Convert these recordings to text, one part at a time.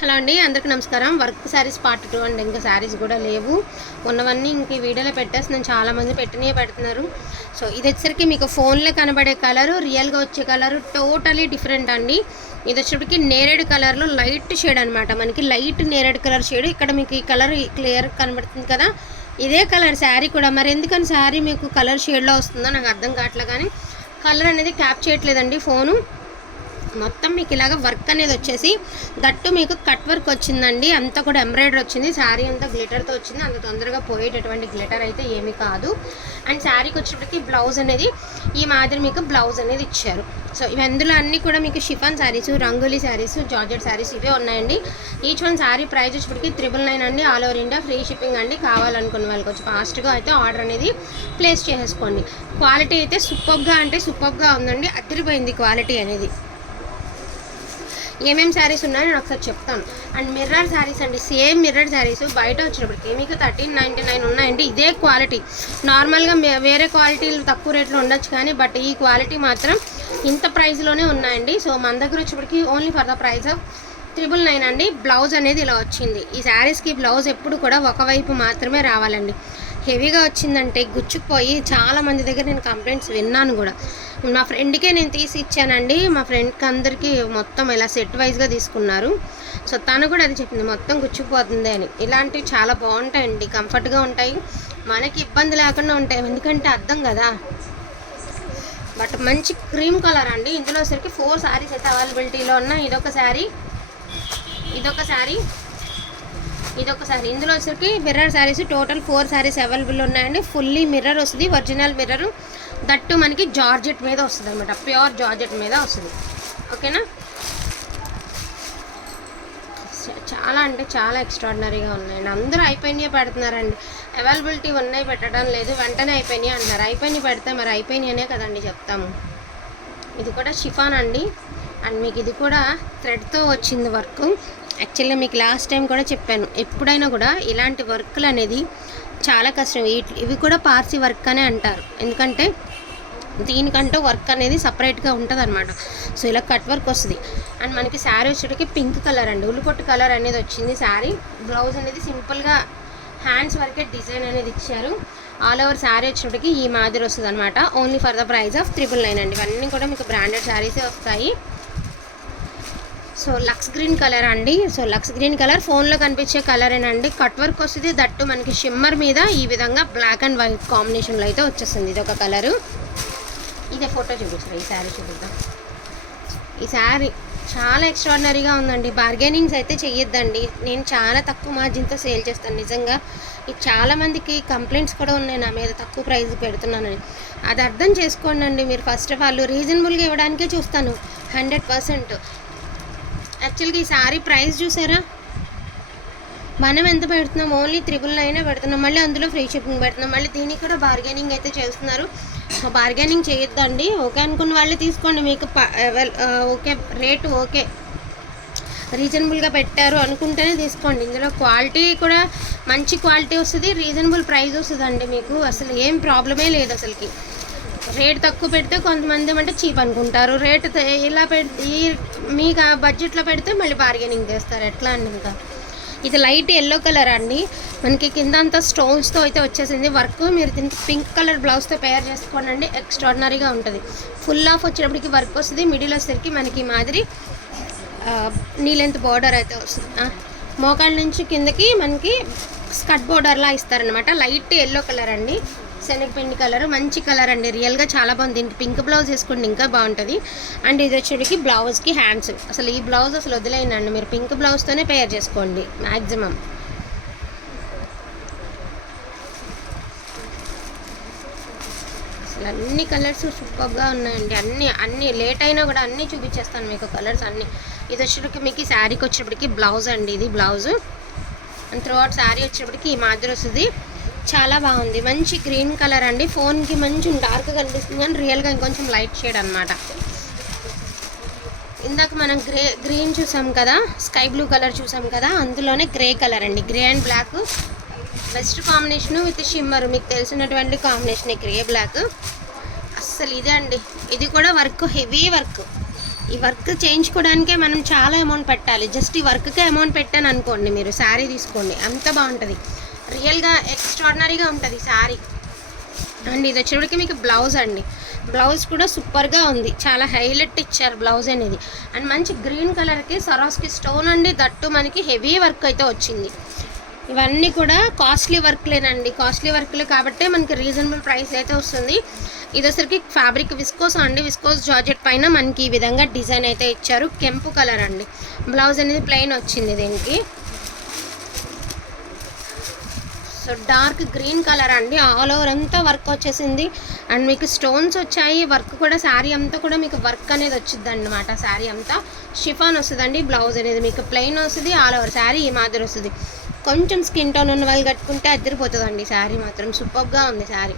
Hello అండి అందరికీ నమస్కారం. వర్క్ శారీస్ పార్ట్ టూ అండి ఇంకా శారీస్ కూడా లేవు. ఉన్నవన్నీ ఇంక ఈ వీడియోలో పెట్టేస్తున్నాను. చాలామంది పెట్టినే పెడుతున్నారు. సో ఇది వచ్చేసరికి మీకు ఫోన్లో కనబడే కలరు రియల్గా వచ్చే కలరు టోటలీ డిఫరెంట్ అండి. ఇది వచ్చేటికి నేరేడు కలర్లో లైట్ షేడ్ అనమాట మనకి లైట్ నేరేడు కలర్ షేడ్ ఇక్కడ మీకు ఈ కలర్ క్లియర్ కనబడుతుంది కదా. ఇదే కలర్ శారీ కూడా. మరి ఎందుకని శారీ మీకు కలర్ షేడ్లో వస్తుందో నాకు అర్థం కావట్లే కానీ కలర్ అనేది క్యాప్ చేయట్లేదండి ఫోను మొత్తం మీకు ఇలాగ వర్క్ అనేది వచ్చేసి దట్టు మీకు కట్ వర్క్ వచ్చిందండి. అంతా కూడా ఎంబ్రాయిడరీ వచ్చింది. శారీ అంతా గ్లిటర్తో వచ్చింది. అంత తొందరగా పోయేటటువంటి గ్లిటర్ అయితే ఏమీ కాదు. అండ్ శారీకి వచ్చేటప్పటికి బ్లౌజ్ అనేది ఈ మాదిరి మీకు బ్లౌజ్ అనేది ఇచ్చారు. సో ఇవి అందులో అన్నీ కూడా మీకు షిఫాన్ శారీస్ రంగులీ శారీస్ జార్జెట్ శారీస్ ఇవే ఉన్నాయండి. ఈచ్ వన్ శారీ ప్రైస్ వచ్చేటప్పటికి త్రిబుల్ నైన్ అండి. All over India free shipping అండి. కావాలనుకున్న వాళ్ళకి వచ్చి ఫాస్ట్గా అయితే ఆర్డర్ అనేది ప్లేస్ చేసేసుకోండి. క్వాలిటీ అయితే సూపర్గా అంటే సూపర్గా ఉందండి. అదిరిపోయింది క్వాలిటీ అనేది. ఏమేమి శారీస్ ఉన్నాయో నేను ఒకసారి చెప్తాను. అండ్ మిర్రర్ శారీస్ అండి సేమ్ మిర్రర్ శారీస్ బయట వచ్చినప్పటికీ మీకు థర్టీన్ నైంటీ నైన్ ఉన్నాయండి ఇదే క్వాలిటీ. నార్మల్గా వేరే క్వాలిటీలు తక్కువ రేట్లో ఉండొచ్చు కానీ బట్ ఈ క్వాలిటీ మాత్రం ఇంత ప్రైస్లోనే ఉన్నాయండి. సో మన దగ్గర వచ్చేప్పటికి only for the price of triple nine అండి. బ్లౌజ్ అనేది ఇలా వచ్చింది. ఈ శారీస్కి బ్లౌజ్ ఎప్పుడు కూడా ఒకవైపు మాత్రమే రావాలండి. హెవీగా వచ్చిందంటే గుచ్చుకుపోయి చాలా మంది దగ్గర నేను కంప్లైంట్స్ విన్నాను కూడా. నా ఫ్రెండ్కే నేను తీసి ఇచ్చానండి. మా ఫ్రెండ్కి అందరికీ మొత్తం ఇలా సెట్ వైజ్గా తీసుకున్నారు. సో తను కూడా అది చెప్పింది మొత్తం గుచ్చుకుపోతుంది అని. ఇలాంటివి చాలా బాగుంటాయండి కంఫర్ట్గా ఉంటాయి. మనకి ఇబ్బంది లేకుండా ఉంటాయి. ఎందుకంటే అర్థం కదా? బట్ మంచి క్రీమ్ కలర్ అండి. ఇందులో సరికి ఫోర్ శారీస్ అయితే అవైలబిలిటీలో ఉన్నాయి. ఇదొక శారీ ఇదొక శారీ ఇది ఒకసారి ఇందులో వచ్చరికి mirror saris total four saris available ఉన్నాయండి. ఫుల్లీ మిర్రర్ వస్తుంది ఒరిజినల్ మిర్రర్ దట్టు మనకి జార్జెట్ మీద వస్తుంది అనమాట ప్యూర్ జార్జెట్ మీద వస్తుంది. ఓకేనా? చాలా అంటే చాలా ఎక్స్ట్రాడినరీగా ఉన్నాయండి. అందరూ అయిపోయినాయి పెడుతున్నారండి. అవైలబిలిటీ ఉన్నాయి పెట్టడం లేదు వెంటనే అయిపోయినాయి అంటున్నారు. అయిపోయినాయి పెడితే మరి అయిపోయినాయి అనే కదండి చెప్తాము. ఇది కూడా షిఫాన్ అండి. అండ్ మీకు ఇది కూడా థ్రెడ్తో వచ్చింది వర్క్. యాక్చువల్గా మీకు లాస్ట్ టైం కూడా చెప్పాను. ఎప్పుడైనా కూడా ఇలాంటి వర్క్లు అనేది చాలా కష్టం. వీటి ఇవి కూడా పార్సీ వర్క్ అనే అంటారు. ఎందుకంటే దీనికంటూ వర్క్ అనేది సపరేట్గా ఉంటుంది అనమాట సో ఇలా కట్ వర్క్ వస్తుంది. అండ్ మనకి శారీ వచ్చేటికి పింక్ కలర్ అండి. ఉల్లిపొట్టు కలర్ అనేది వచ్చింది శారీ బ్లౌజ్ అనేది సింపుల్గా హ్యాండ్స్ వరకే డిజైన్ అనేది ఇచ్చారు. ఆల్ ఓవర్ శారీ వచ్చేటికి ఈ మాదిరి వస్తుంది అనమాట only for the price of triple nine అండి. ఇవన్నీ కూడా మీకు బ్రాండెడ్ శారీసే వస్తాయి. సో లక్స్ గ్రీన్ కలర్ అండి. సో లక్స్ గ్రీన్ కలర్ ఫోన్లో కనిపించే కలరేనండి. కట్ వర్క్ వస్తుంది దట్టు మనకి షిమ్మర్ మీద ఈ విధంగా బ్లాక్ అండ్ వైట్ కాంబినేషన్లో అయితే వచ్చేస్తుంది. ఇది ఒక కలరు. ఇదే ఫోటో చూపించారు ఈ శారీ చూపిద్దాం. ఈ శారీ చాలా ఎక్స్ట్రాడినరీగా ఉందండి. బార్గెనింగ్స్ అయితే చెయ్యొద్దండి. నేను చాలా తక్కువ మార్జిన్తో సేల్ చేస్తాను నిజంగా. ఇది కంప్లైంట్స్ కూడా ఉన్నాయి నా మీద తక్కువ ప్రైస్ పెడుతున్నానని. అది అర్థం చేసుకోండి అండి మీరు. ఫస్ట్ ఆఫ్ ఆల్ రీజనబుల్గా ఇవ్వడానికే చూస్తాను. హండ్రెడ్ పర్సెంట్ యాక్చువల్గా ఈ సారీ ప్రైస్ చూసారా? మనం ఎంత పెడుతున్నాం? ఓన్లీ త్రిబుల్ నైనే పెడుతున్నాం. మళ్ళీ అందులో ఫ్రీ షిప్పింగ్ పెడుతున్నాం. మళ్ళీ దీనికి కూడా బార్గెనింగ్ అయితే చేస్తున్నారు. బార్గెనింగ్ చేయొద్దండి. ఓకే అనుకున్న వాళ్ళే తీసుకోండి. మీకు ప- ఓకే రేటు ఓకే. రీజనబుల్గా పెట్టారు అనుకుంటేనే తీసుకోండి. ఇందులో క్వాలిటీ కూడా మంచి క్వాలిటీ వస్తుంది. రీజనబుల్ ప్రైస్ వస్తుందండి మీకు. అసలు ఏం ప్రాబ్లమే లేదు అసలుకి. రేట్ తక్కువ పెడితే కొంతమంది ఏమంటే చీప్ అనుకుంటారు. రేట్ ఇలా పెడితే ఈ మీకు ఆ బడ్జెట్లో పెడితే మళ్ళీ బార్గెనింగ్ చేస్తారు. ఎట్లా అండి ఇంకా? ఇది లైట్ ఎల్లో కలర్ అండి. మనకి కింద అంతా స్టోన్స్తో అయితే వచ్చేసింది. వర్క్ మీరు దీనికి పింక్ కలర్ బ్లౌజ్తో పేర్ చేసుకోండి ఎక్స్ట్రాడినరీగా ఉంటుంది. ఫుల్ ఆఫ్ వచ్చేటప్పటికి వర్క్ వస్తుంది. మిడిల్ వచ్చేసరికి మనకి మాదిరి నీలెంత్ బోర్డర్ బార్డర్ అయితే వస్తుంది. మోకాళ్ళ నుంచి కిందకి మనకి స్కట్ బార్డర్లా ఇస్తారనమాట లైట్ ఎల్లో కలర్ అండి. శనగపిండి కలర్ మంచి కలర్ అండి. రియల్గా చాలా బాగుంది. దీనికి పింక్ బ్లౌజ్ వేసుకోండి ఇంకా బాగుంటుంది. అండ్ ఇది వచ్చేటికి బ్లౌజ్కి హ్యాండ్స్ అసలు ఈ బ్లౌజ్ అసలు వదిలేయండి. మీరు పింక్ బ్లౌజ్తోనే పేర్ చేసుకోండి. మ్యాక్సిమం అసలు అన్ని కలర్స్ సూపర్గా ఉన్నాయండి. అన్ని అన్ని లేట్ అయినా కూడా అన్నీ చూపించేస్తాను మీకు కలర్స్ అన్నీ. ఇది వచ్చేటికి మీకు శారీకి వచ్చేటప్పటికి బ్లౌజ్ అండి. ఇది బ్లౌజ్ అండ్ త్రూఅవుట్ శారీ వచ్చేప్పటికి ఈ మాదిరి వస్తుంది. చాలా బాగుంది. మంచి గ్రీన్ కలర్ అండి. ఫోన్కి మంచి డార్క్ కనిపిస్తుంది కానీ రియల్గా ఇంకొంచెం లైట్ షేడ్ అనమాట ఇందాక మనం గ్రే గ్రీన్ చూసాం కదా స్కై బ్లూ కలర్ చూసాం కదా అందులోనే గ్రే కలర్ అండి. Grey and black best combination with shimmer మీకు తెలిసినటువంటి కాంబినేషన్ గ్రే బ్లాక్ అస్సలు ఇదే అండి. ఇది కూడా వర్క్ హెవీ వర్క్ ఈ వర్క్ చేయించుకోవడానికే మనం చాలా అమౌంట్ పెట్టాలి. జస్ట్ ఈ వర్క్కే అమౌంట్ పెట్టాను అనుకోండి మీరు శారీ తీసుకోండి. అంత బాగుంటుంది. రియల్గా ఎక్స్ట్రాడినరీగా ఉంటుంది శారీ. అండ్ ఇది వచ్చేటికి మీకు బ్లౌజ్ అండి. బ్లౌజ్ కూడా సూపర్గా ఉంది. చాలా హైలైట్ ఇచ్చారు బ్లౌజ్ అనేది. అండ్ మంచి గ్రీన్ కలర్కి సరాస్కి స్టోన్ అండి. దట్టు మనకి హెవీ వర్క్ అయితే వచ్చింది. ఇవన్నీ కూడా కాస్ట్లీ వర్క్లేనండి. కాస్ట్లీ వర్క్లే కాబట్టి మనకి రీజనబుల్ ప్రైస్ అయితే వస్తుంది. ఇది వచ్చరికి ఫ్యాబ్రిక్ విస్కోస్ అండి. విస్కోస్ జార్జెట్ పైన మనకి ఈ విధంగా డిజైన్ అయితే ఇచ్చారు. కెంపు కలర్ అండి. బ్లౌజ్ అనేది ప్లెయిన్ వచ్చింది దీనికి. సో డార్క్ గ్రీన్ కలర్ అండి. ఆల్ ఓవర్ అంతా వర్క్ వచ్చేసింది. అండ్ మీకు స్టోన్స్ వచ్చాయి. వర్క్ కూడా శారీ అంతా కూడా మీకు వర్క్ అనేది వచ్చింది అనమాట శారీ అంతా షిఫాన్ వస్తుందండి బ్లౌజ్ అనేది. మీకు ప్లెయిన్ వస్తుంది ఆల్ ఓవర్ శారీ ఈ మాదిరి వస్తుంది. కొంచెం స్కిన్ టోన్ ఉన్న వాళ్ళు కట్టుకుంటే అద్దరిపోతుందండి శారీ మాత్రం సూపర్గా ఉంది శారీ.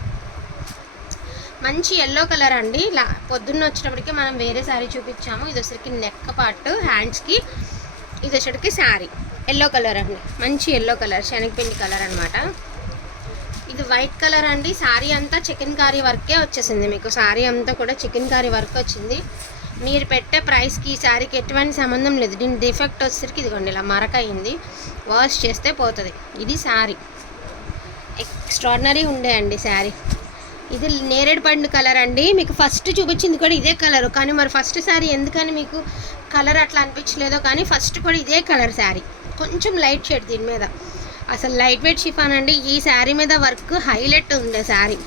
మంచి ఎల్లో కలర్ అండి. లా పొద్దున్న వచ్చేటప్పటికి మనం వేరే శారీ చూపించాము. ఇది వచ్చరికి నెక్ పార్ట్ హ్యాండ్స్కి. ఇది వచ్చేటికి శారీ. ఎల్లో కలర్ అండి. మంచి ఎల్లో కలర్ శనగపిండి కలర్ అనమాట ఇది వైట్ కలర్ అండి. శారీ అంతా చికెన్ కారీ వర్కే వచ్చేసింది మీకు. శారీ అంతా కూడా చికెన్ కారీ వర్క్ వచ్చింది. మీరు పెట్టే ప్రైస్కి ఈ శారీకి ఎటువంటి సంబంధం లేదు. దీని డిఫెక్ట్ వచ్చేసరికి ఇదిగోండి ఇలా మరక అయింది. వాష్ చేస్తే పోతుంది. ఇది శారీ ఎక్స్ట్రాడినరీ ఉండే అండి శారీ ఇది నేరేడు పండు కలర్ అండి. మీకు ఫస్ట్ చూపించింది కూడా ఇదే కలర్. కానీ మరి ఫస్ట్ శారీ ఎందుకని మీకు కలర్ అట్లా అనిపించలేదో కానీ ఫస్ట్ కూడా ఇదే కలర్ శారీ కొంచెం లైట్ షేడ్ దీని మీద. అసలు లైట్ వెయిట్ షిఫాన్ అండి. ఈ శారీ మీద వర్క్ హైలైట్ ఉంది శారీ.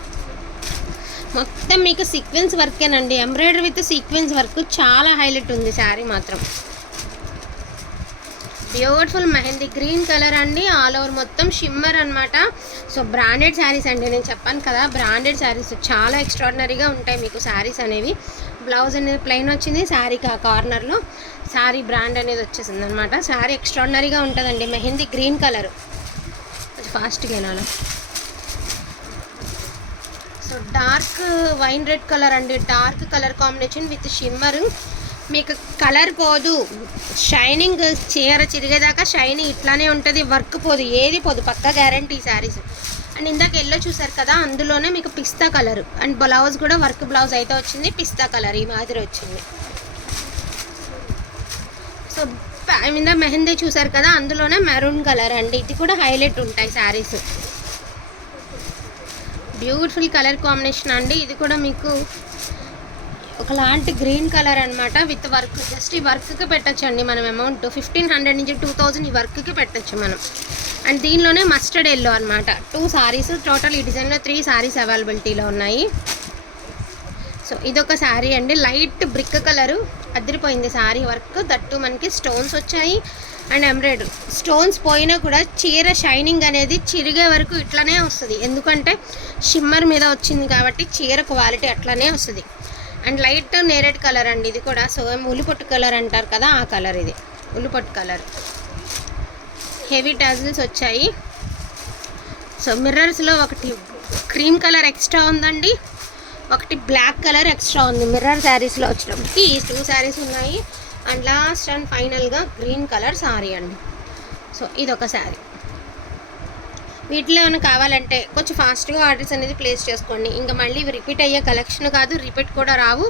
మొత్తం మీకు సీక్వెన్స్ వర్కేనండి. ఎంబ్రాయిడరీ విత్ సీక్వెన్స్ వర్క్ చాలా హైలైట్ ఉంది శారీ మాత్రం. బ్యూటిఫుల్ మెహందీ. గ్రీన్ కలర్ అండి. ఆల్ ఓవర్ మొత్తం షిమ్మర్ అనమాట సో బ్రాండెడ్ శారీస్ అండి. నేను చెప్పాను కదా బ్రాండెడ్ శారీస్ చాలా ఎక్స్ట్రాడినరీగా ఉంటాయి మీకు శారీస్ అనేవి. బ్లౌజ్ అనేది ప్లెయిన్ వచ్చింది శారీకి ఆ కార్నర్లో శారీ బ్రాండ్ అనేది వచ్చేసింది అనమాట శారీ ఎక్స్ట్రాడినరీగా ఉంటుందండి మెహందీ గ్రీన్ కలర్ ఫాస్ట్గా నాలో so dark wine red colour అండి. Dark colour combination with shimmer మీకు కలర్ పోదు. షైనింగ్ చీర చిరిగేదాకా షైనింగ్ ఇట్లానే ఉంటుంది వర్క్ పోదు. ఏది పోదు పక్కా గ్యారంటీ శారీస్ అండ్ ఇందాక ఎల్లో చూసారు కదా అందులోనే మీకు పిస్తా కలర్ అండ్ బ్లౌజ్ కూడా వర్క్ బ్లౌజ్ అయితే వచ్చింది పిస్తా కలర్ ఈ మాదిరి వచ్చింది. సో మీద మెహందీ చూసారు కదా అందులోనే మెరూన్ కలర్ అండి. ఇది కూడా హైలైట్ ఉంటాయి శారీస్ బ్యూటిఫుల్ కలర్ కాంబినేషన్ అండి. ఇది కూడా మీకు ఒకలాంటి గ్రీన్ కలర్ అనమాట విత్ వర్క్ జస్ట్ ఈ వర్క్కి పెట్టచ్చు అండి మనం అమౌంట్ ఫిఫ్టీన్ హండ్రెడ్ నుంచి టూ థౌజండ్ ఈ వర్క్కి పెట్టచ్చు మనం. అండ్ దీనిలోనే మస్టర్డ్ ఎల్లో అనమాట టూ శారీస్ టోటల్ ఈ డిజైన్లో త్రీ సారీస్ అవైలబిలిటీలో ఉన్నాయి. సో ఇదొక శారీ అండి. లైట్ బ్రిక్ కలరు అదిరిపోయింది శారీ వర్క్ దట్టు మనకి స్టోన్స్ వచ్చాయి. అండ్ ఎంబ్రాయిడరీ స్టోన్స్ పోయినా కూడా చీర షైనింగ్ అనేది చిరిగే వరకు ఇట్లానే వస్తుంది. ఎందుకంటే షిమ్మర్ మీద వచ్చింది కాబట్టి చీర క్వాలిటీ అట్లానే వస్తుంది. అండ్ లైట్ నేరేడ్ కలర్ అండి ఇది కూడా. సో ఉల్లిపొట్టు కలర్ అంటారు కదా ఆ కలర్ ఇది. ఉల్లిపొట్టు కలర్ హెవీ టాజిల్స్ వచ్చాయి. సో మిర్రర్స్లో ఒకటి క్రీమ్ కలర్ ఎక్స్ట్రా ఉందండి. ఒకటి బ్లాక్ కలర్ ఎక్స్ట్రా ఉంది. మిర్రర్ శారీస్లో వచ్చినప్పటికి ఈ టూ శారీస్ ఉన్నాయి. అండ్ లాస్ట్ అండ్ ఫైనల్గా గ్రీన్ కలర్ శారీ అండి. సో ఇదొక శారీ. వీటిలో ఏమైనా కావాలంటే కొంచెం ఫాస్ట్గా ఆర్డర్స్ అనేది ప్లేస్ చేసుకోండి. ఇంకా మళ్ళీ ఇవి రిపీట్ అయ్యే కలెక్షన్ కాదు రిపీట్ కూడా రావు.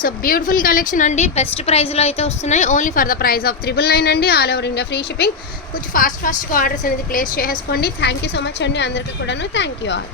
సో బ్యూటిఫుల్ కలెక్షన్ అండి. బెస్ట్ ప్రైస్లో అయితే వస్తున్నాయి. Only for the price of triple nine అండి. All over India free shipping. కొంచెం ఫాస్ట్ ఫాస్ట్గా ఆర్డర్స్ అనేది ప్లేస్ చేసుకోండి. థ్యాంక్ యూ సో మచ్ అండి. అందరికీ కూడాను. Thank you all.